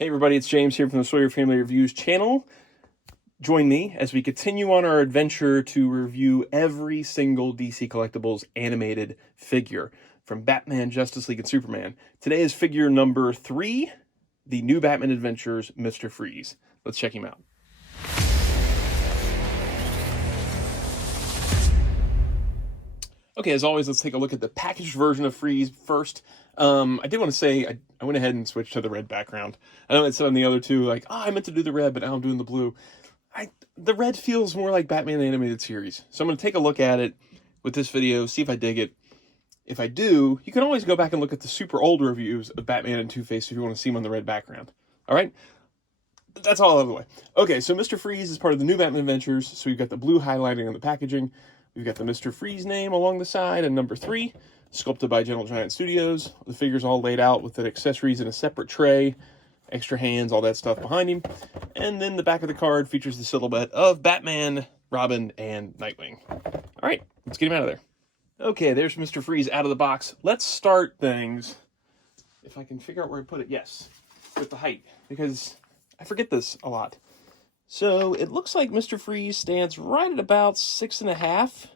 Hey everybody, it's James here from the Sawyer Family Reviews channel. Join me as we continue on our adventure to review every single DC Collectibles animated figure from Batman, Justice League, and Superman. Today is figure number 3, the New Batman Adventures, Mr. Freeze. Let's check him out. Okay, as always, let's take a look at the packaged version of Freeze first. I did want to say I went ahead and switched to the red background. I know it said on the other two, like, I meant to do the red, but now I'm doing the blue. The red feels more like Batman the Animated Series. So I'm going to take a look at it with this video, see if I dig it. If I do, you can always go back and look at the super old reviews of Batman and Two-Face if you want to see them on the red background. All right? That's all out of the way. Okay, so Mr. Freeze is part of the New Batman Adventures. So you've got the blue highlighting on the packaging. We've got the Mr. Freeze name along the side and number 3, sculpted by Gentle Giant Studios. The figure's all laid out with the accessories in a separate tray, extra hands, all that stuff behind him. And then the back of the card features the silhouette of Batman, Robin, and Nightwing. All right, let's get him out of there. Okay, there's Mr. Freeze out of the box. Let's start things, if I can figure out where I put it, yes, with the height, because I forget this a lot. So it looks like Mr. Freeze stands right at about 6.5,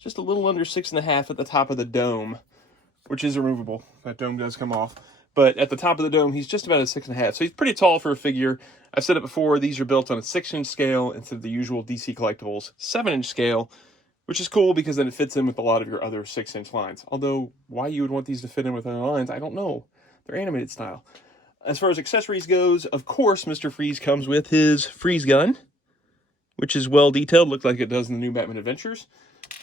just a little under 6.5 at the top of the dome, which is removable. That dome does come off. But at the top of the dome, he's just about at 6.5. So he's pretty tall for a figure. I've said it before, these are built on a 6-inch scale instead of the usual DC Collectibles 7-inch scale, which is cool because then it fits in with a lot of your other 6-inch lines. Although, why you would want these to fit in with other lines, I don't know. They're animated style. As far as accessories goes, of course, Mr. Freeze comes with his freeze gun, which is well detailed, looked like it does in the New Batman Adventures.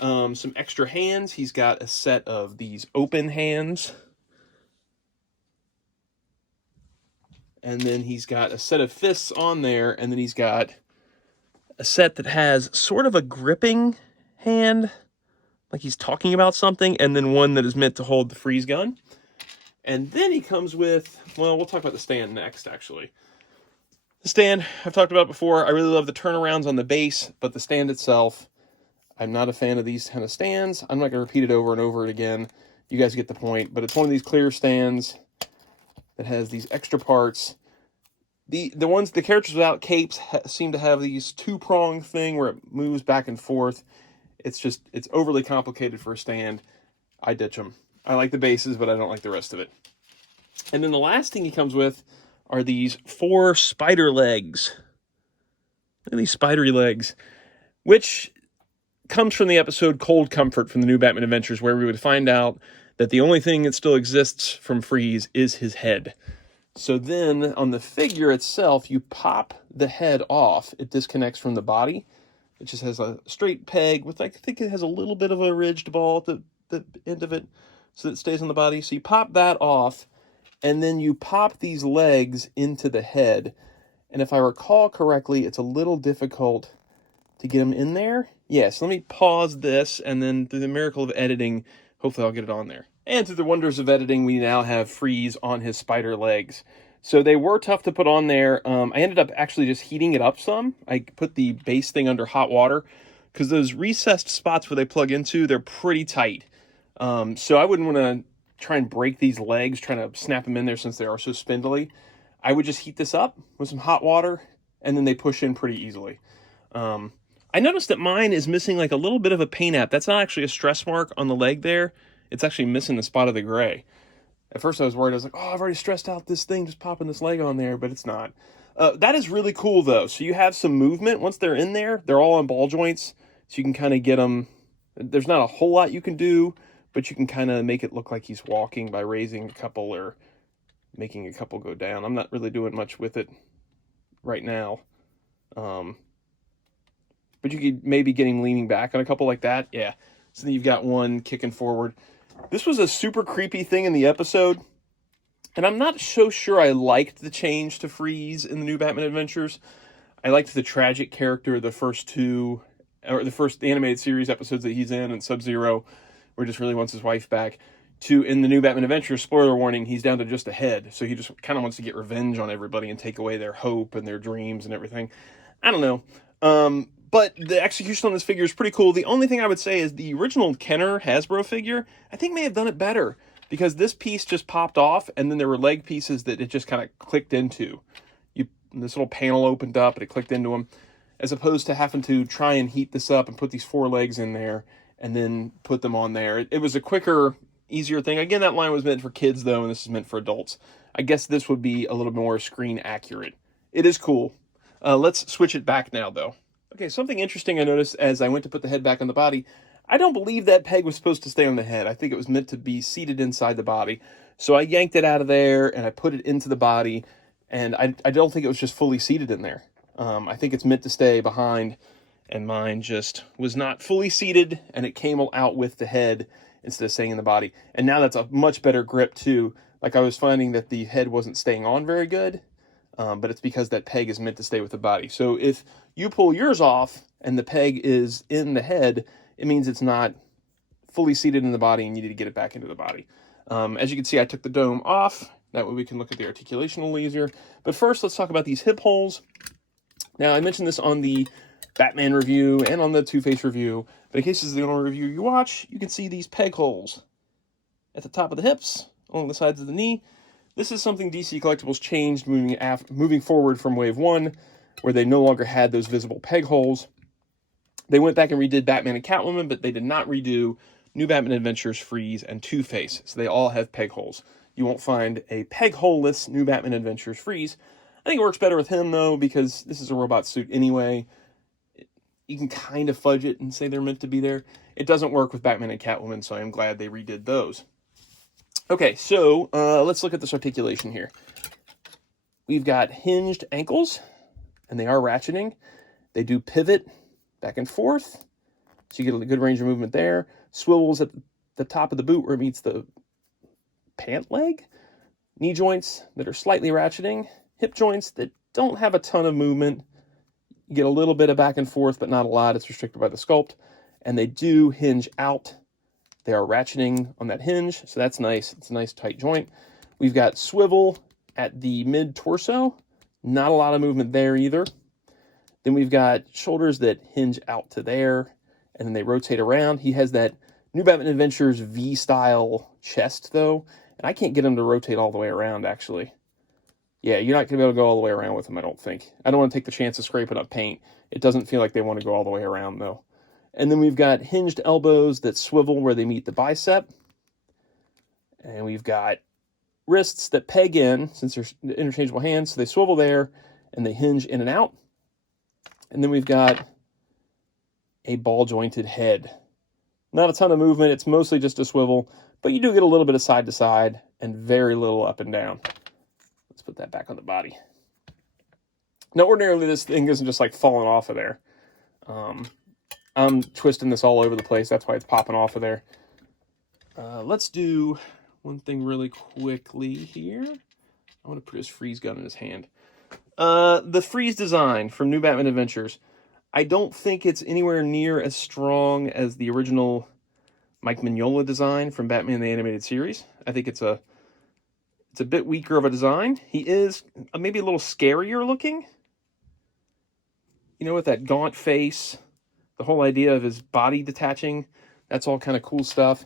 Some extra hands. He's got a set of these open hands. And then he's got a set of fists on there, and then he's got a set that has sort of a gripping hand, like he's talking about something, and then one that is meant to hold the freeze gun. And then he comes with, well, we'll talk about the stand next, actually. The stand, I've talked about before. I really love the turnarounds on the base, but the stand itself, I'm not a fan of these kind of stands. I'm not going to repeat it over and over again. You guys get the point. But it's one of these clear stands that has these extra parts. The characters without capes seem to have these two-prong thing where it moves back and forth. It's overly complicated for a stand. I ditch them. I like the bases, but I don't like the rest of it. And then the last thing he comes with are these 4 spider legs. Look at these spidery legs, which comes from the episode Cold Comfort from the New Batman Adventures, where we would find out that the only thing that still exists from Freeze is his head. So then on the figure itself, you pop the head off. It disconnects from the body. It just has a straight peg with, I think it has a little bit of a ridged ball at the end of it, so that it stays on the body. So you pop that off, and then you pop these legs into the head. And if I recall correctly, it's a little difficult to get them in there. Yes, let me pause this, and then through the miracle of editing, hopefully I'll get it on there. And through the wonders of editing, we now have Freeze on his spider legs. So they were tough to put on there. I ended up actually just heating it up some. I put the base thing under hot water, because those recessed spots where they plug into, they're pretty tight. So I wouldn't want to try and break these legs, trying to snap them in there since they are so spindly. I would just heat this up with some hot water, and then they push in pretty easily. I noticed that mine is missing like a little bit of a paint app. That's not actually a stress mark on the leg there. It's actually missing the spot of the gray. At first I was worried. I was like, oh, I've already stressed out this thing just popping this leg on there, but it's not. That is really cool, though. So you have some movement. Once they're in there, they're all on ball joints, so you can kind of get them. There's not a whole lot you can do, but you can kind of make it look like he's walking by raising a couple or making a couple go down. I'm not really doing much with it right now. But you could maybe get him leaning back on a couple like that. Yeah. So then you've got one kicking forward. This was a super creepy thing in the episode, and I'm not so sure I liked the change to Freeze in the New Batman Adventures. I liked the tragic character the first the animated series episodes that he's in, and Sub-Zero, where he just really wants his wife back, to in the New Batman Adventures, spoiler warning, he's down to just a head, so he just kind of wants to get revenge on everybody and take away their hope and their dreams and everything. I don't know. But the execution on this figure is pretty cool. The only thing I would say is the original Kenner Hasbro figure, I think, may have done it better, because this piece just popped off, and then there were leg pieces that it just kind of clicked into. This little panel opened up and it clicked into them, as opposed to having to try and heat this up and put these 4 legs in there and then put them on there. It was a quicker, easier thing. Again, that line was meant for kids though, and this is meant for adults. I guess this would be a little more screen accurate. It is cool. Let's switch it back now though. Okay, something interesting I noticed as I went to put the head back on the body. I don't believe that peg was supposed to stay on the head. I think it was meant to be seated inside the body. So I yanked it out of there and I put it into the body. And I don't think it was just fully seated in there. I think it's meant to stay behind, and mine just was not fully seated, and it came out with the head instead of staying in the body. And now that's a much better grip too. Like I was finding that the head wasn't staying on very good, but it's because that peg is meant to stay with the body. So if you pull yours off and the peg is in the head, it means it's not fully seated in the body and you need to get it back into the body. As you can see, I took the dome off. That way we can look at the articulation a little easier. But first, let's talk about these hip holes. Now, I mentioned this on the Batman review and on the Two-Face review, but in case this is the only review you watch, you can see these peg holes at the top of the hips, along the sides of the knee. This is something DC Collectibles changed moving forward from Wave 1, where they no longer had those visible peg holes. They went back and redid Batman and Catwoman, but they did not redo New Batman Adventures, Freeze, and Two-Face, so they all have peg holes. You won't find a peg-holeless New Batman Adventures Freeze. I think it works better with him, though, because this is a robot suit anyway. You can kind of fudge it and say they're meant to be there. It doesn't work with Batman and Catwoman, so I'm glad they redid those. Okay, so let's look at this articulation here. We've got hinged ankles, and they are ratcheting. They do pivot back and forth, so you get a good range of movement there. Swivels at the top of the boot where it meets the pant leg, knee joints that are slightly ratcheting, hip joints that don't have a ton of movement. You get a little bit of back and forth, but not a lot. It's restricted by the sculpt. And they do hinge out. They are ratcheting on that hinge, so that's nice. It's a nice tight joint. We've got swivel at the mid-torso. Not a lot of movement there either. Then we've got shoulders that hinge out to there, and then they rotate around. He has that New Batman Adventures V-style chest, though. And I can't get him to rotate all the way around, actually. Yeah, you're not going to be able to go all the way around with him, I don't think. I don't want to take the chance of scraping up paint. It doesn't feel like they want to go all the way around, though. And then we've got hinged elbows that swivel where they meet the bicep. And we've got wrists that peg in, since they're interchangeable hands, so they swivel there, and they hinge in and out. And then we've got a ball-jointed head. Not a ton of movement, it's mostly just a swivel, but you do get a little bit of side to side and very little up and down. Let's put that back on the body. Now, ordinarily, this thing isn't just like falling off of there. I'm twisting this all over the place, that's why it's popping off of there. Let's do one thing really quickly here. I want to put his freeze gun in his hand. The freeze design from New Batman Adventures. I don't think it's anywhere near as strong as the original Mike Mignola design from Batman the Animated Series. I think it's a bit weaker of a design. He is maybe a little scarier looking. You know, with that gaunt face, the whole idea of his body detaching, that's all kind of cool stuff.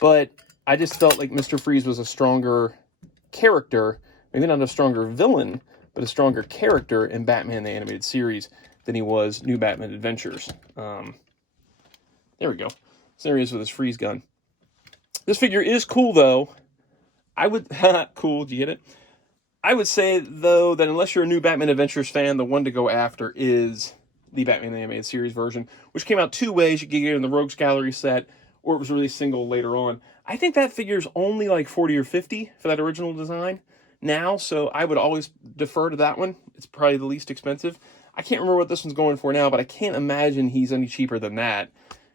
But I just felt like Mr. Freeze was a stronger character, maybe not a stronger villain, but a stronger character in Batman the Animated Series than he was New Batman Adventures. There we go. So there he is with his freeze gun. This figure is cool, though. I would... cool, do you get it? I would say, though, that unless you're a New Batman Adventures fan, the one to go after is the Batman the Animated Series version, which came out 2 ways. You could get it in the Rogues Gallery set, or it was released single later on. I think that figure's only like 40 or 50 for that original design now, so I would always defer to that one. It's probably the least expensive. I can't remember what this one's going for now, but I can't imagine he's any cheaper than that.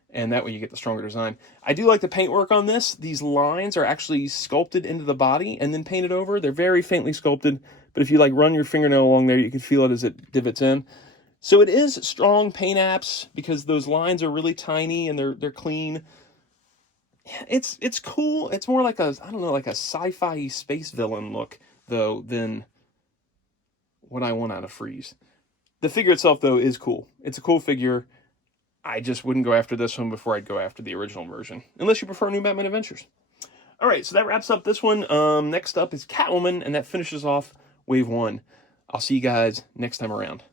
And that way you get the stronger design. I do like the paintwork on this. These lines are actually sculpted into the body and then painted over. They're very faintly sculpted, but if you like run your fingernail along there, you can feel it as it divots in. So it is strong paint apps because those lines are really tiny and they're clean. It's cool. It's more like a, I don't know, like a sci-fi space villain look, though, than what I want out of Freeze. The figure itself, though, is cool. It's a cool figure. I just wouldn't go after this one before I'd go after the original version, unless you prefer New Batman Adventures. All right, so that wraps up this one. Next up is Catwoman, and that finishes off Wave 1. I'll see you guys next time around.